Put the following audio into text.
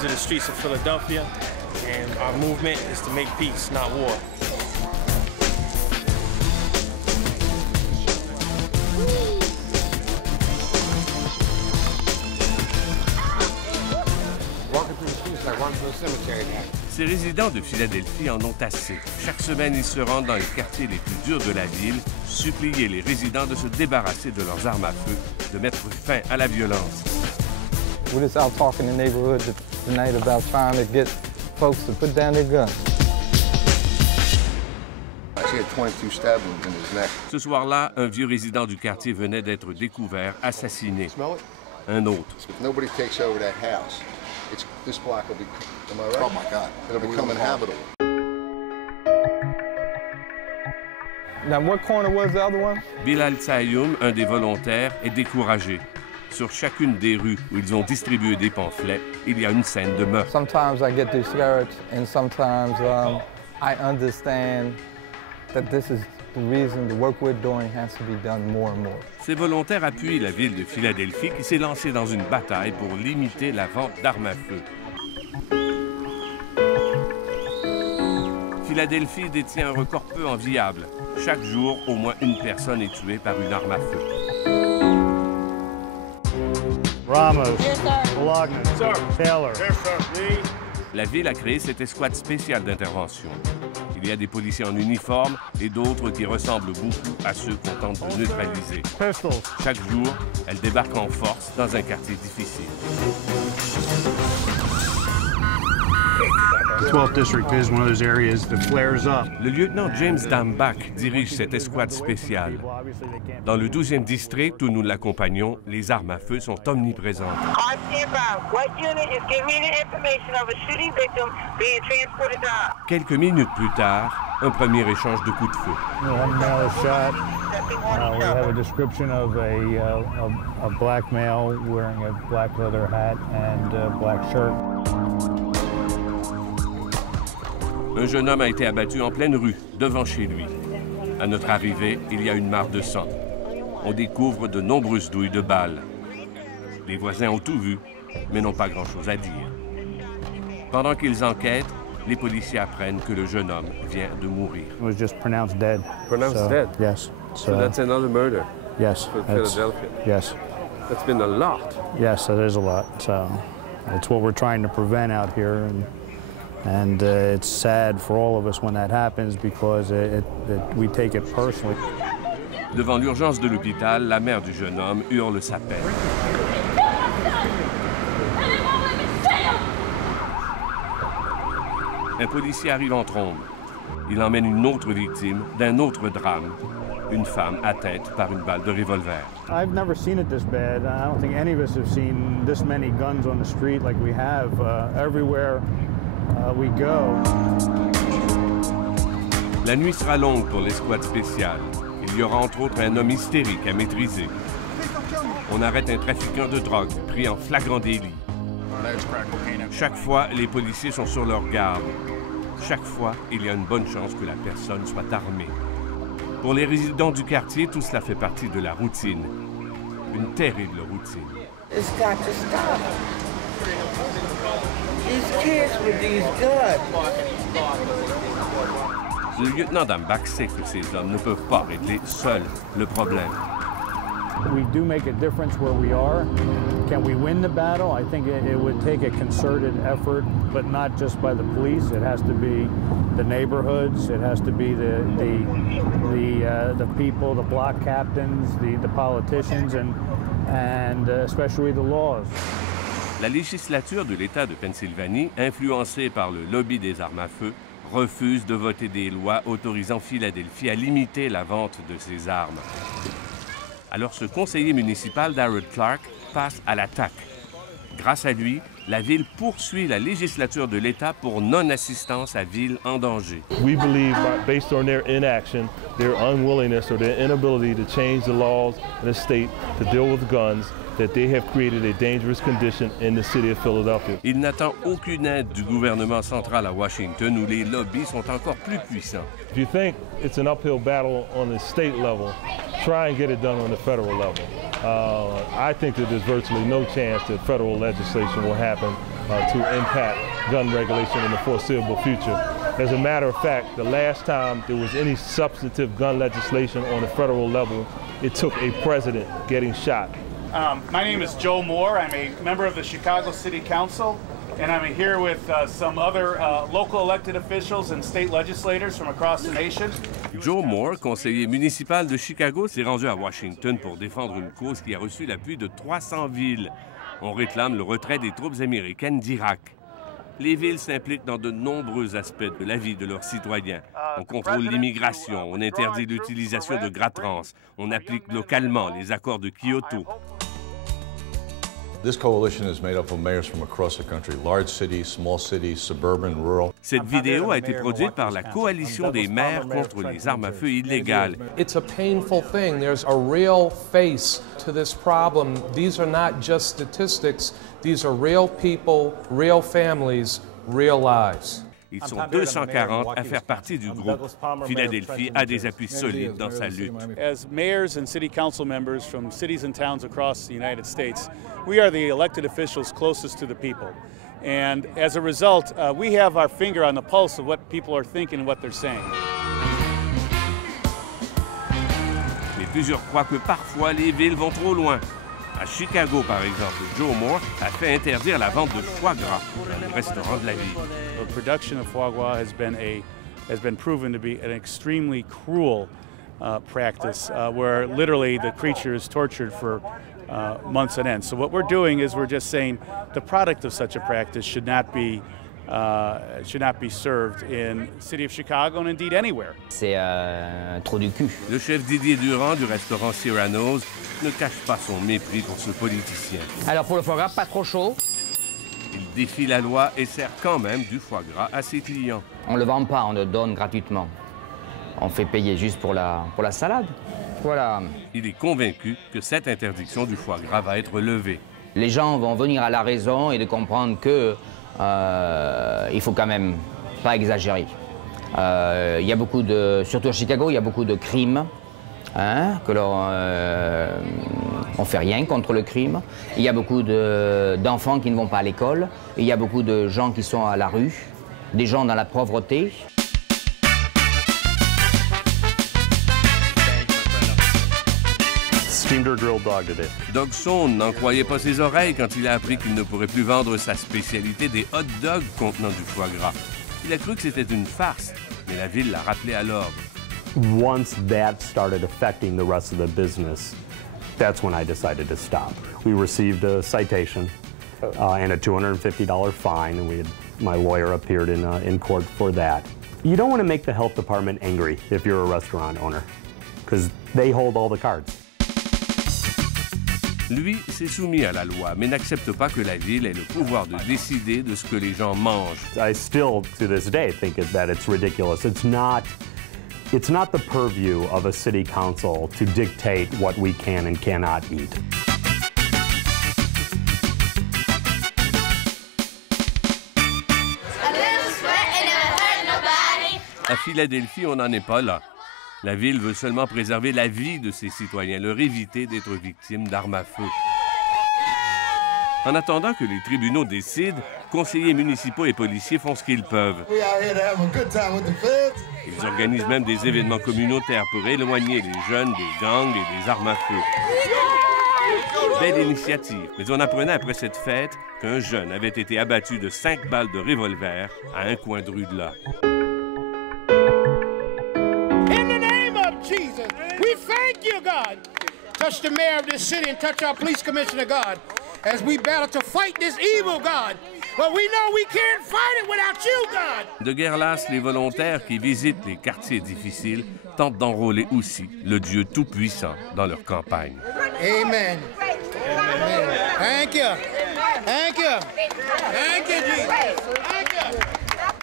These are the streets of Philadelphia, and our movement is to make peace, not war. Ces résidents de Philadelphie en ont assez. Chaque semaine, ils se rendent dans les quartiers les plus durs de la ville, supplier les résidents de se débarrasser de leurs armes à feu, de mettre fin à la violence. We're just out talking in the neighborhood tonight about trying to get folks to put down their guns. Ce soir-là, un vieux résident du quartier venait d'être découvert, assassiné. Un autre. This block will be, am I right? Oh my God. It'll become inhabitable. Now, what corner was the other one? Bilal Sayoum, un des volontaires, est découragé. Sur chacune des rues où ils ont distribué des pamphlets, il y a une scène de meurtre. Sometimes I get discouraged, and sometimes I understand that this is the reason the work we're doing has to be done more and more. Ces volontaires appuient la ville de Philadelphie qui s'est lancée dans une bataille pour limiter la vente d'armes à feu. Philadelphie détient un record peu enviable. Chaque jour, au moins une personne est tuée par une arme à feu. Ramos, Bologna, Taylor. La ville a créé cette escouade spéciale d'intervention. Il y a des policiers en uniforme et d'autres qui ressemblent beaucoup à ceux qu'on tente de neutraliser. Chaque jour, elle débarque en force dans un quartier difficile. Le lieutenant James Dambach dirige cette escouade spéciale. Dans le 12e district où nous l'accompagnons, les armes à feu sont omniprésentes. Quelques minutes plus tard, un premier échange de coups de feu. We have a description of a black male wearing a black leather hat and a black shirt. Un jeune homme a été abattu en pleine rue, devant chez lui. À notre arrivée, il y a une mare de sang. On découvre de nombreuses douilles de balles. Les voisins ont tout vu, mais n'ont pas grand-chose à dire. Pendant qu'ils enquêtent, les policiers apprennent que le jeune homme vient de mourir. It was just pronounced dead. Pronounced dead? Yes. So that's another murder? Yes. For Philadelphia? Yes. That's been a lot. Yes, it is a lot. So it's what we're trying to prevent out here. And it's sad for all of us when that happens because we take it personally. Devant l'urgence de l'hôpital, la mère du jeune homme hurle sa peine. Un policier arrive en trombe. Il emmène une autre victime d'un autre drame, une femme atteinte par une balle de revolver. I've never seen it this bad. I don't think any of us have seen this many guns on the street like we have everywhere. We go. La nuit sera longue pour l'escouade spéciale. Il y aura entre autres un homme hystérique à maîtriser. On arrête un trafiquant de drogue pris en flagrant délit. Chaque fois, les policiers sont sur leur garde. Chaque fois, il y a une bonne chance que la personne soit armée. Pour les résidents du quartier, tout cela fait partie de la routine. Une terrible routine. It's got to stop. These kids with these guns. Le lieutenant Dambach sait que ces hommes ne peuvent pas régler seuls le problème. We do make a difference where we are. Can we win the battle? I think it would take a concerted effort, but not just by the police. It has to be the neighborhoods. It has to be the people, the block captains, the politicians, and especially the laws. La législature de l'État de Pennsylvanie, influencée par le lobby des armes à feu, refuse de voter des lois autorisant Philadelphie à limiter la vente de ces armes. Alors ce conseiller municipal, Darrell Clark, passe à l'attaque. Grâce à lui, la ville poursuit la législature de l'État pour non-assistance à ville en danger. We believe, based on their inaction, their unwillingness or their inability to change the laws in the state to deal with guns, that they have created a dangerous condition in the city of Philadelphia. Il n'attend aucune aide du gouvernement central à Washington où les lobbies sont encore plus puissants. If you think it's an uphill battle on the state level, try and get it done on the federal level. I think that there's virtually no chance that federal legislation will happen to impact gun regulation in the foreseeable future. As a matter of fact, the last time there was any substantive gun legislation on the federal level, it took a president getting shot. My name is Joe Moore. I'm a member of the Chicago City Council, and I'm here with some other local elected officials and state legislators from across the nation. Joe Moore, conseiller municipal de Chicago, s'est rendu à Washington pour défendre une cause qui a reçu l'appui de 300 villes. On réclame le retrait des troupes américaines d'Irak. Les villes s'impliquent dans de nombreux aspects de la vie de leurs citoyens. On contrôle l'immigration, on interdit l'utilisation de gras trans, on applique localement les accords de Kyoto. This coalition is made up of mayors from across the country, large cities, small cities, suburban, rural. Cette vidéo a été produite par la coalition des maires contre les armes à feu illégales. It's a painful thing. There's a real face to this problem. These are not just statistics. These are real people, real families, real lives. Ils sont 240 à faire partie du groupe. Philadelphie a des appuis solides dans sa lutte. As mayors and city council members from cities and towns across the United States, we are the elected officials closest to the people. And as a result, we have our finger on the pulse of what people are thinking and what they're saying. Mais plusieurs croient que parfois les villes vont trop loin. À Chicago, par exemple, Joe Moore a fait interdire la vente de foie gras dans les restaurants de la ville. The production of foie gras has been proven to be an extremely cruel practice, where literally the creature is tortured for months on end. So what we're doing is we're just saying the product of such a practice should not be served in the city of Chicago and indeed anywhere. C'est trop du cul. Le chef Didier Durand du restaurant Cyrano's ne cache pas son mépris pour ce politicien. Alors pour le foie gras, pas trop chaud. Il défie la loi et sert quand même du foie gras à ses clients. On ne le vend pas, on le donne gratuitement. On fait payer juste pour la salade. Voilà. Il est convaincu que cette interdiction du foie gras va être levée. Les gens vont venir à la raison et de comprendre que il faut quand même pas exagérer. Il y a beaucoup de, surtout à Chicago, il y a beaucoup de crimes. Que on fait rien contre le crime. Il y a beaucoup d'enfants qui ne vont pas à l'école. Il y a beaucoup de gens qui sont à la rue, des gens dans la pauvreté. Doug Sohn n'en croyait pas ses oreilles quand il a appris qu'il ne pourrait plus vendre sa spécialité des hot dogs contenant du foie gras. Il a cru que c'était une farce, mais la ville l'a rappelé à l'ordre. Once that started affecting the rest of the business, that's when I decided to stop. We received a citation and a $250 fine, and my lawyer appeared in court for that. You don't want to make the health department angry if you're a restaurant owner, because they hold all the cards. Lui s'est soumis à la loi, mais n'accepte pas que la ville ait le pouvoir de décider de ce que les gens mangent. I still, to this day, think that it's ridiculous. It's not the purview of a city council to dictate what we can and cannot eat. À Philadelphie, on n'en est pas là. La ville veut seulement préserver la vie de ses citoyens, leur éviter d'être victimes d'armes à feu. En attendant que les tribunaux décident, conseillers municipaux et policiers font ce qu'ils peuvent. Ils organisent même des événements communautaires pour éloigner les jeunes des gangs et des armes à feu. Belle initiative, mais on apprenait après cette fête qu'un jeune avait été abattu de 5 balles de revolver à un coin de rue de là. Jesus, we thank you, God. Touch the mayor of this city and touch our police commissioner, God, as we battle to fight this evil, God. But we know we can't fight it without you, God. De guerre lasse, les volontaires qui visitent les quartiers difficiles tentent d'enrôler aussi le Dieu Tout-Puissant dans leur campagne. Amen. Amen. Thank you. Thank you. Thank you, Jesus. Thank you.